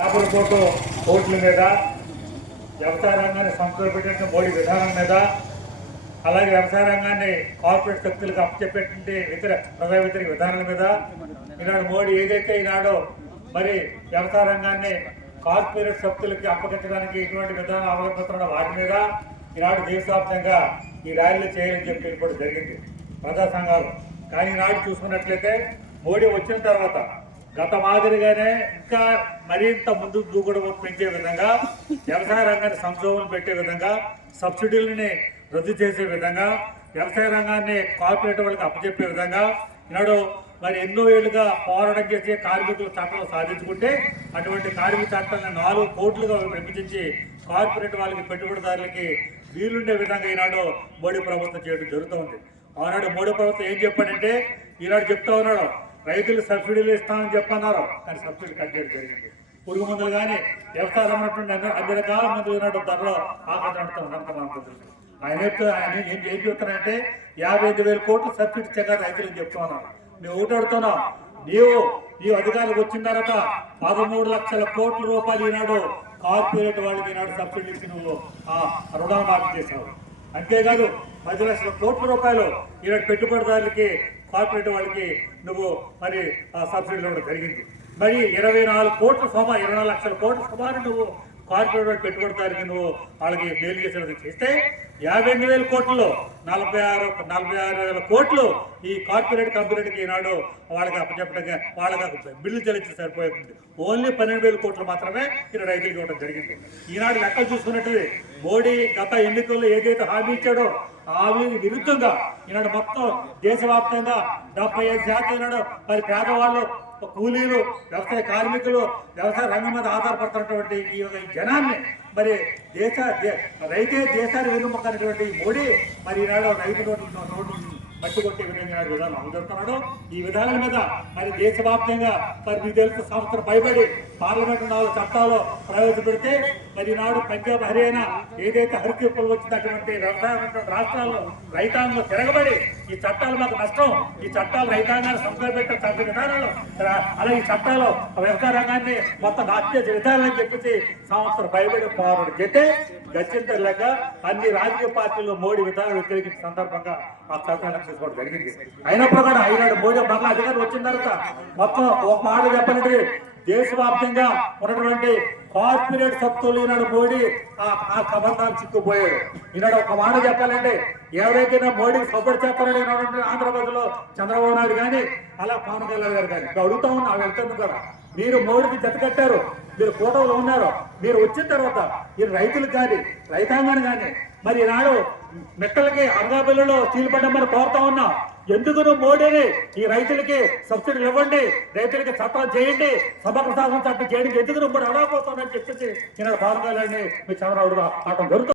యాభై కోట్ల మీద వ్యవసాయ రంగాన్ని సంస్థలు పెట్టిన మోడీ విధానం మీద, అలాగే వ్యవసాయ రంగాన్ని కార్పొరేట్ శక్తులకు అప్పచెప్పేటువంటి ప్రజా వ్యతిరేక విధానాల మీద ఈనాడు మోడీ ఏదైతే ఈనాడు మరి వ్యవసాయ రంగాన్ని కార్పొరేట్ శక్తులకి అప్పగించడానికి ఇటువంటి విధానం అవలంబిస్తున్న వాటి మీద ఈనాడు దేశవ్యాప్తంగా ఈ ర్యాలీలు చేయాలని చెప్పి కూడా జరిగింది ప్రజా సంఘాలు. కానీ ఈనాడు చూసుకున్నట్లయితే మోడీ వచ్చిన తర్వాత గత మాదిరిగానే ఇంకా మరింత ముందుకు దూకుడు పెంచే విధంగా, వ్యవసాయ రంగాన్ని సంక్షోభం పెట్టే విధంగా, సబ్సిడీలని రద్దు చేసే విధంగా, వ్యవసాయ రంగాన్ని కార్పొరేట్ వాళ్ళకి అప్పచెప్పే విధంగా ఈనాడు మరి ఎన్నో ఏళ్లుగా పోరాటం చేసే కార్మికుల చట్టాలు సాధించుకుంటే అటువంటి కార్మిక చట్టాలను 4 కోట్లుగా విభజించి కార్పొరేట్ వాళ్ళకి పెట్టుబడిదారులకి వీలుండే విధంగా ఈనాడు మోడీ ప్రభుత్వం చేయడం జరుగుతుంది. ఆనాడు మోడీ ప్రభుత్వం ఏం చెప్పాడంటే, ఈనాడు చెప్తా ఉన్నాడు రైతులు సబ్సిడీలు ఇస్తామని చెప్పన్నారు, కానీ సబ్సిడీ కట్ చేయడం జరిగింది. పురుగు మందులు కానీ వ్యవసాయం ఉన్నటువంటి అన్ని రకాల మందులు ఈనాడు ధరలో ఆకలి. ఆయన ఏం చెప్తున్నారంటే 55,000 కోట్లు సబ్సిడీ ఇచ్చాక రైతులకు చెప్తా ఉన్నారు. నువ్వు ఒకటి అడుగుతున్నావు, నీవు అధికారులకు వచ్చిన తర్వాత 13 లక్షల కోట్ల రూపాయలు ఈనాడు కార్పొరేట్ వాళ్ళకి ఈనాడు సబ్సిడీ ఇచ్చి నువ్వు రుణాలు మాఫీ చేసావు. అంతేకాదు 10 లక్షల కోట్ల రూపాయలు ఈనాడు పెట్టుబడిదారులకి కార్పొరేట్ వాళ్ళకి నువ్వు మరి సబ్సిడీలు ఇవ్వడం జరిగింది. మరి 24 లక్షల కోట్ల సుమారు నువ్వు కార్పొరేట్ వాళ్ళు పెట్టుబడిదారులకి నువ్వు వాళ్ళకి మేలు చేస్తే 58,000 కోట్లు 46,000 కోట్లు ఈ కార్పొరేట్ కంపెనీకి ఈనాడు వాళ్ళకి అప్పచెప్పడానికి వాళ్ళకి బిల్లు చెల్లించి సరిపోతుంది. ఓన్లీ 12,000 కోట్లు మాత్రమే ఈనాడు రైతులకు ఇవ్వడం జరిగింది. ఈనాడు లెక్కలు చూసుకున్నట్టు మోడీ గత ఎన్నికల్లో ఏదైతే హామీ ఇచ్చాడో హామీ విరుద్ధంగా ఈనాడు మొత్తం దేశవ్యాప్తంగా 75% ఈనాడు మరి పేదవాళ్ళు, కూలీలు, వ్యవసాయ కార్మికులు, వ్యవసాయ రంగం మీద ఆధారపడుతున్నటువంటి ఈ జనాన్ని మరి రైతే దేశాన్ని వెన్నుముక్కనటువంటి మోడీ మరి ఈనాడు రైతు నోటు మట్టి కొట్టే విధంగా విధానం అమలుతున్నాడు. ఈ విధానాల మీద మరి దేశవ్యాప్తంగా మరి మీకు తెలుసు సంవత్సరం పైబడి పార్లమెంటు 4 చట్టాలు ప్రవేశపెడితే మరి ఈనాడు పంజాబ్, హర్యానా ఏదైతే హరితీర్పులు వచ్చినటువంటి వ్యవసాయ రాష్ట్రాల్లో రైతాంగంలో తిరగబడి ఈ చట్టాలు మాకు నష్టం, ఈ చట్టాలు రైతాంగాన్ని సంస్కరించే చట్ట విధానాలు, అలాగే ఈ చట్టాలు వ్యవసాయ రంగాన్ని మొత్తం నాట్య విధానాలని చెప్పేసి సంవత్సరం పైబడి పోరాడు చేస్తే గచ్చింతలేక అన్ని రాజకీయ పార్టీలు మోడీ విధానం వ్యతిరేకించిన సందర్భంగా ఆ చట్టాలను తీసుకోవడం జరిగింది. అయినప్పుడు కూడా ఈనాడు మోడీ మరలా అధికారులు వచ్చిన తర్వాత మొత్తం ఒక మాట చెప్పాలంటే దేశవ్యాప్తంగా ఉన్నటువంటి కార్పొరేట్ శక్తులు ఈనాడు మోడీ ఆ కబంధాలు చిక్కుపోయాడు. ఈనాడు ఒక మాట చెప్పాలంటే ఎవరైతే మోడీకి సపోర్ట్ చేస్తారని ఆంధ్రప్రదేశ్ లో చంద్రబాబు నాయుడు కానీ అలా పవన్ కళ్యాణ్ గారు కానీ అడుగుతా ఉన్నా వెళ్తాను కదా, మీరు మోడీకి జతకట్టారు, మీరు కూటమిలో ఉన్నారు, మీరు వచ్చిన తర్వాత ఈ రైతులకు కానీ రైతాంగాన్ని కానీ మరి ఈనాడు మెట్టలకి అంగాబిల్లులో చీలిపడ్డమని కోరుతా ఉన్నా. ఎందుకు నువ్వు మోడీని ఈ రైతులకి సబ్సిడీలు ఇవ్వండి, రైతులకి చట్టాలు చేయండి, సమగ్ర శాసన చట్టం చేయండి, ఎందుకు నువ్వు అడగపోతానని చెప్పేసి ఈనాడు పవన్ కళ్యాణ్ మీ చంద్రబాబు ఆటం జరుగుతుంది.